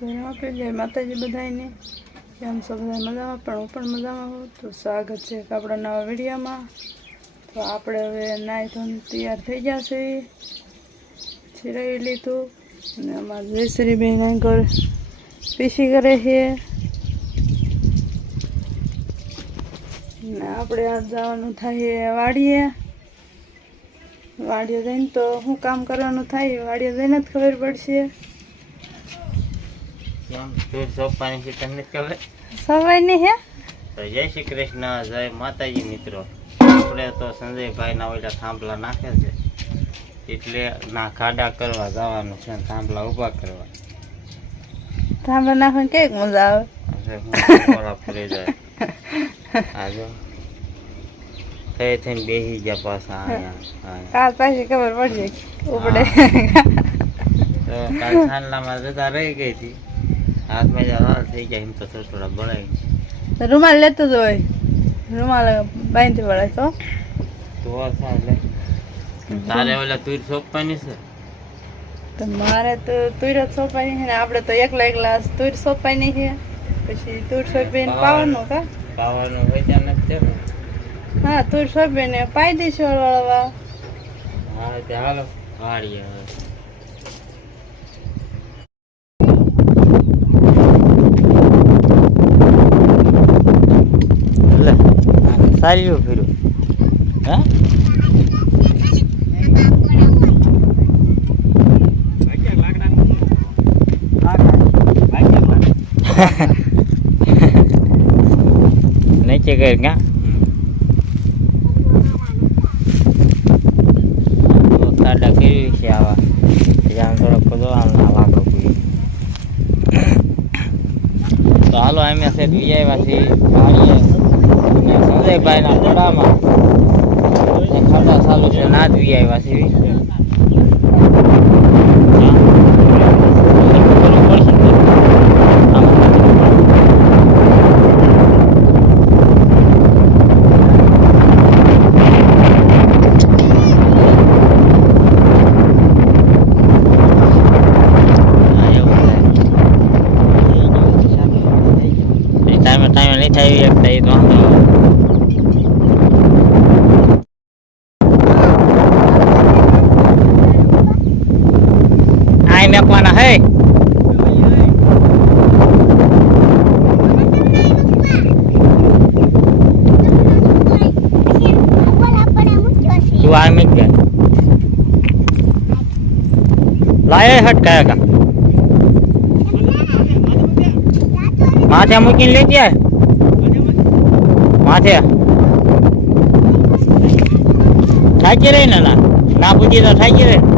બરાબર જય, માતાજી બધાને કેમ છો બધા મજામાં, પણ હું પણ મજામાં હોઉં, તો સ્વાગત છે આપણા નવા વિડીયામાં. તો આપણે હવે નાહી ધોઈને તૈયાર થઈ ગયા છે છીરાવી લીધું અને અમારા જયશ્રીબેન આગળ પીસી કરે છે. ને આપણે આ જવાનું થાય વાડીએ. વાડીએ જઈને તો શું કામ કરવાનું થાય વાડીએ જઈને જ ખબર પડશે. કેમ તું સોપાની છે તમને ખબર સવાય નહીં હે? તો જય શ્રી કૃષ્ણ જય માતાજી મિત્રો. આપણે તો સંજયભાઈના ઓલા થાંભલા નાખે છે. એટલે ના ખાડા કરવા જવાનું છે થાંભલા ઊભા કરવા. થાંભલા નાખવાની કંઈક મજા આવે? હવે ફરી જાય. આ થઈ થઈને બેસી ગયા પાછા. કાલ પાછી ખબર પડશે ઉપડે. તો કાલ સાંજલામાં જતા રહી ગઈ હતી. હાથમાં જ્યાં લાલ થઈ ગયા એમ તો થોડા બળાઈ રૂમાલ લેતો જ હોય. રૂમાલ બાંધી પડે તો. તો તારે ઓલા તુર સોંપવાની છે? તો મારે તો તુર જ સોંપાઈ છે ને આપણે તો એકલા એકલા તુર સોંપાઈ નહીં છે. પછી તુર સોંપીને પાવાનું. કા? પાવાનું હોય ત્યાં નથી હા તુર સોંપીને પાઈ દઈશું વળવા હા તે હાલો. વાળીએ હવે લે સારી ફેરું હા? નીચે કઈ કા? ખાડા કેવી છે આવા? ત્યાં થોડોક બધો આમ તો હાલો, અમે છે બી આવ્યા વાળીએ અને સંજયભાઈના ગળામાં ચાલુ છે નાદ બી આવ્યા ને. થાય. ટાઈમે ટાઈમે નહીં થાય એક થાય તો વાંધો આવે. આઈ મેકવાના હે તું આ મેક દે લાય હટ કયા કા? માથે મૂકીને લઈ જાય? માથે? થાકી રહી ના ના પૂછી તો થાકી રહે.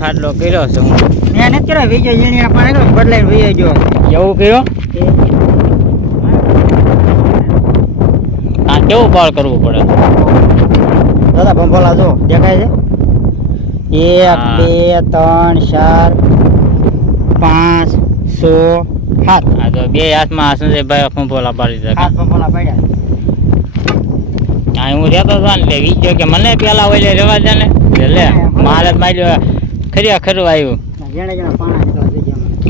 ખાડલો કરવું પડે? દાદા ભંભોલા જો દેખાય છે? એક બે ત્રણ ચાર પાંચ છ સાત. આ તો બે હાથમાં સંજયભાઈ ભંભોલા પાડી દે હાથ ભંભોલા પાડ્યા. આ હું રહેતો હતો ને વિચાર કે મને પેલા ઓલે રહેવા દે ને. લે મારે માર્યો ખરી ખરું આવ્યું.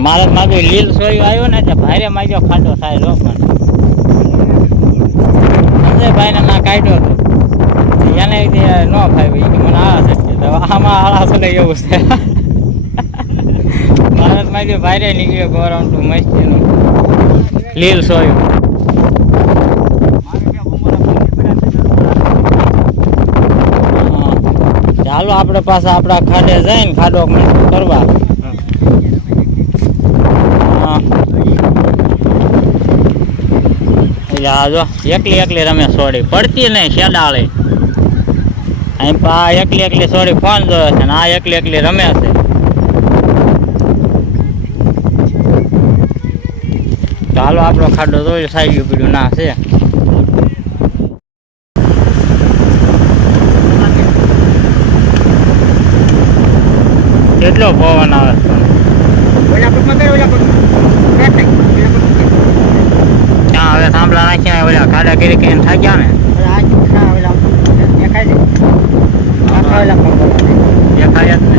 મારે મારું લીલ સોયું આવ્યો ને એટલે ભારે માર્યો ખાટો થાય લો પણ. સંજયભાઈ ને કાઢ્યો હતો એને રીતે ન ફાવ્યું કે મને આ થશે આમાં આળા છે ને એવું છે. મારે માર્યો ભારે નીકળ્યો ગોરાઉન્ડ મસ્તીનું. લીલ સોયું હા. ચાલો આપણે પાછા આપણા ખાડે જઈને ખાડો કરવા. જો, એકલી એકલી રમે સોડી. પડતી નહીં, શેડાળે. અહીં પા એકલી એકલી સોડી ફોન જોયો છે આ એકલી એકલી રમે છે. ચાલો આપણો ખાડો જોઈ સાઈડ પીડ્યું ના છે. કેટલો પવન આવે છે? ઓલા પગમાં કરે ઓલા પગમાં ક્યાં થાય ઓલા પગમાં ત્યાં હવે થાંભલા નાખ્યા ઓલા ખાડા કરી કરીને થાક્યા ને ઓલા આ ચૂકના ઓલા દેખાય છે. આખા ઓલા પગમાં દેખાય જ ને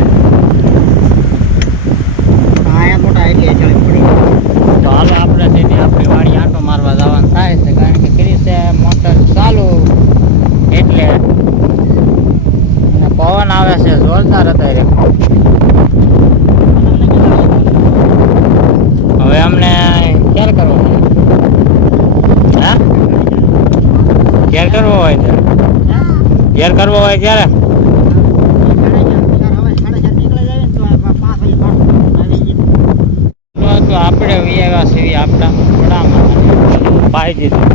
આયા મોટા એટલે ચડી પડી. તો હાલો આપણે સીધી આપણી વાડી આંટો મારવા જવાનું થાય છે કારણ કે ક્રિસે મોટર ચાલુ એટલે અને પવન આવે છે જોરદાર અત્યારે હવે અમને ક્યારે કરવો છે હા ક્યારે કરવો હોય ત્યારે. ઘેર કરવો હોય ત્યારે? તો આપણે વિયાવ્યા છીએ આપણા વડામાં પાઈ દીધું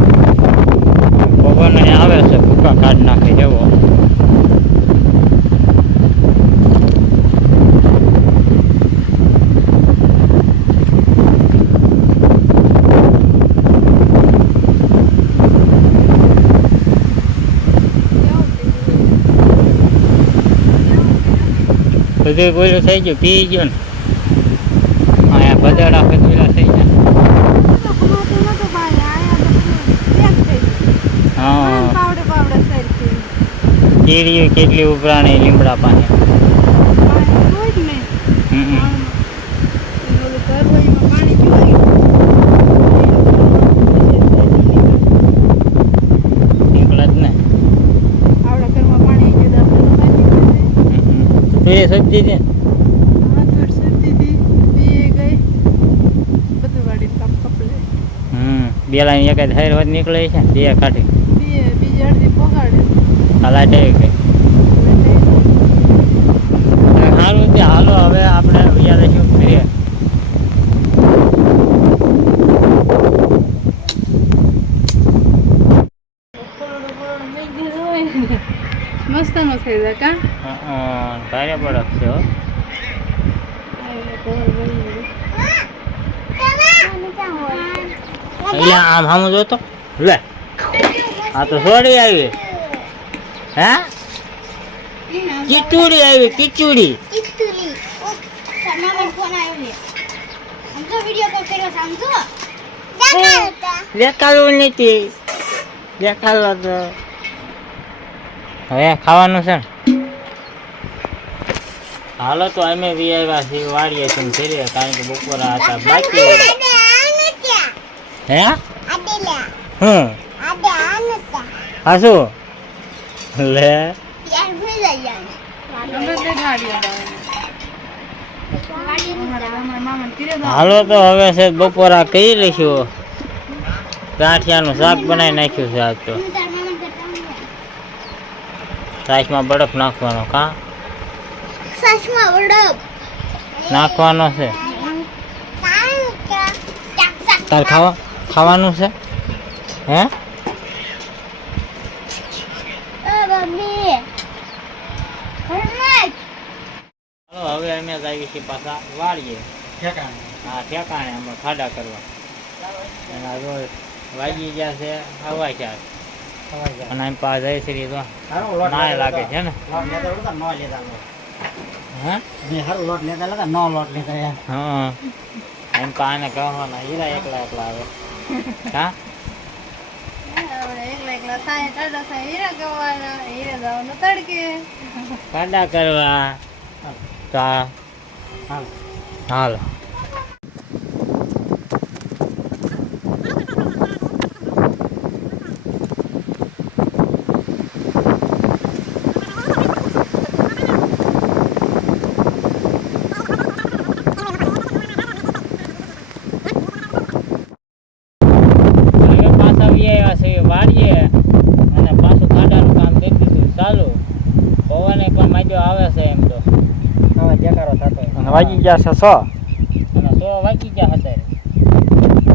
ભગવાન આવે છે ભૂકા કાઢ નાખે એવો. બધું બોલ્યું થઈ ગયું પી ગયું ને. અહીંયા બજાડા ફેરવેલા થઈ ગયા. હા. કીડીઓ કેટલી ઉપરાણી લીમડા પાણી હમ હમ. નીકળે જ ને હમ હમ. તું સબ્જી છે. હમ બે લાઈન એક જ હાર હોત નીકળે છે બે કાઢી કાલા થઈ ગઈ સારું છે હાલો હવે આપણે વિચારે શું કરીએ? મસ્ત મસ્ત થઈ જાય કા? તારે પડક છે હો. એટલે આમ સામું જોતો? લે. આ તો સોડી આવી. હે? કિચુડી આવી કિચુડી. દેખાડવું નથી. દેખાડવા તો હવે ખાવાનું છે ને? હાલો તો અમે વીઆઈવાસી આવ્યા છીએ વાડીએ છીએ ફેરીએ કારણ કે બપોરા હતા. બાકી હે? હમ. હા શું? લે. હાલો તો હવે છે બપોરા કરી લઈશું. ગાંઠિયાનું શાક બનાવી નાખ્યું છે આજ તો. રાઈસમાં બરફ નાખવાનો કા? સચમાં વડપ નાખવાનો છે. તાર ખાવા ખાવાનું છે? હે? હવે અમે જઈએ આવી છીએ પાછા વાળીએ. હા ઠેકાણે અમે ખાડા કરવા. વાગી ગયા છે હવા ચાર. અને એમ પાસે જઈ શકીએ તો ના નાય લાગે છે ને લોટ લેતા હતા, ન લેતા લોટ. હે? હારું લોટ લેતા લગા નો લોટ લેતા યાર. હા એમ પા એને કહેવાના હીરા એકલા એકલા આવે. હા? આપણે એકલા એકલા થાય ટાટા થાય હીરા ગવાના હીરા જવાનું તડકે ખાડા કરવા તા હાલ. હાલો હવે પાછા વી આવ્યા છે વાડીએ અને પાછું ખાડાનું કામ કરી દીધું ચાલુ પવને પણ માજો આવે છે એમ તો હવે દેખાડો થતો હોય. અને વાગી ગયા છે અને સો વાગી ગયા હતા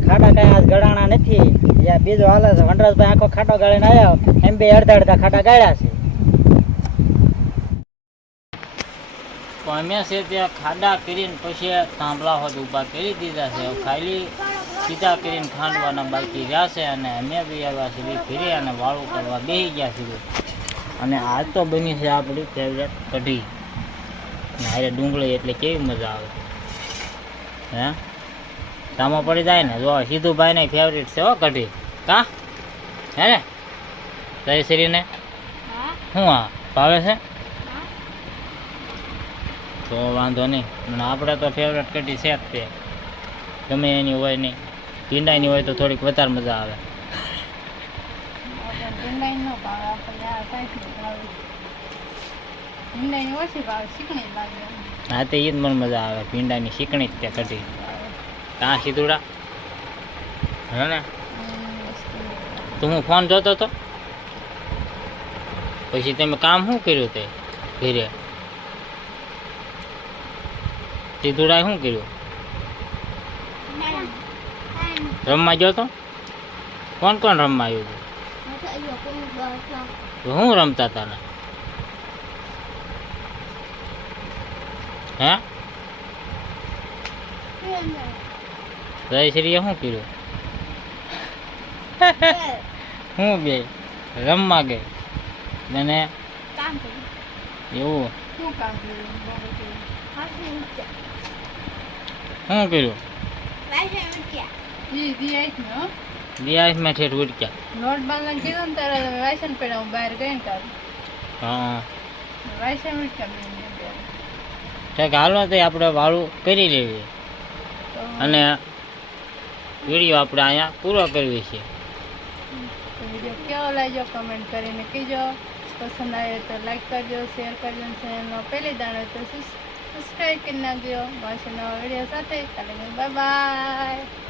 ખાડા કાંઈ આજ ગળાણા નથી. યા બીજો હાલે છે. વનરાજભાઈ આખો ખાટો ગાળીને આવ્યો. એમ બે અડધા અડધા ખાડા ગાળ્યા છે. તો અમે છે ત્યાં ખાડા કરીને પછી થાંભલા હોત ઊભા કરી દીધા છે. ખાલી સીધા કરીને ખાંડવાના બાકી રહ્યા છે અને અમે બી આવ્યા છીએ ઘરે અને વાળું કરવા બેસી ગયા છે. અને આજ તો બની છે આપણી ફેવરેટ કઢી. હારે ડુંગળી એટલે કેવી મજા આવે. હે? સામો પડી જાય ને જો સીધું ભાઈને ફેવરેટ છે હો કઢી. કા? હે ને? જયશ્રીને? શું આ? ભાવે છે? તો વાંધો નહીં. અને આપણે તો ફેવરેટ કઢી છે જ તે. ગમે એની હોય નહીં. ભીંડાની હોય તો થોડીક વધારે મજા આવે. ઓછી ભાવે લાગે હા તે એ જ મને મજા આવે ભીંડાની શીકણી જ તે કઢી કાં સીધુડા? હે ને? તો હું ફોન જોતો હતો પછી તમે કામ શું કર્યું તે ઘરે? સીધુડાએ શું કર્યું? રમવા ગયો તો? કોણ કોણ રમવા આવ્યું હતું શું રમતા હતા હે જયશ્રીએ શું કર્યું શું બે રમવા ગઈ અને કામ કર્યું એવું શું કામ કર્યું બહુ બધું. શું કર્યું ઈ દી આઈસ ને હો. દિયાસમાં ઠેઠ ઉડક્યા નોટ બાંધવાનું કીધું ને ત્યારે તમે વાયસન પડ્યા હું બહાર ગઈ ને ત્યારે હા વાયસન ઉઠ્યા ઠેક હાલો તો આપણે વાળું કરી લેવી. અને વીડિયો આપણે અહીંયા પૂરો કરવી છે. વીડિયો કેવો લાગ્યો? કમેન્ટ કરીને કહેજો. પસંદ આવે તો લાઈક કરજો શેર કરજો અને ચેનલમાં પહેલી દાણ તો સબસ્ક્રાઈબ કરી નાખજો. નવા વીડિયો સાથે. કાલે બાય બાય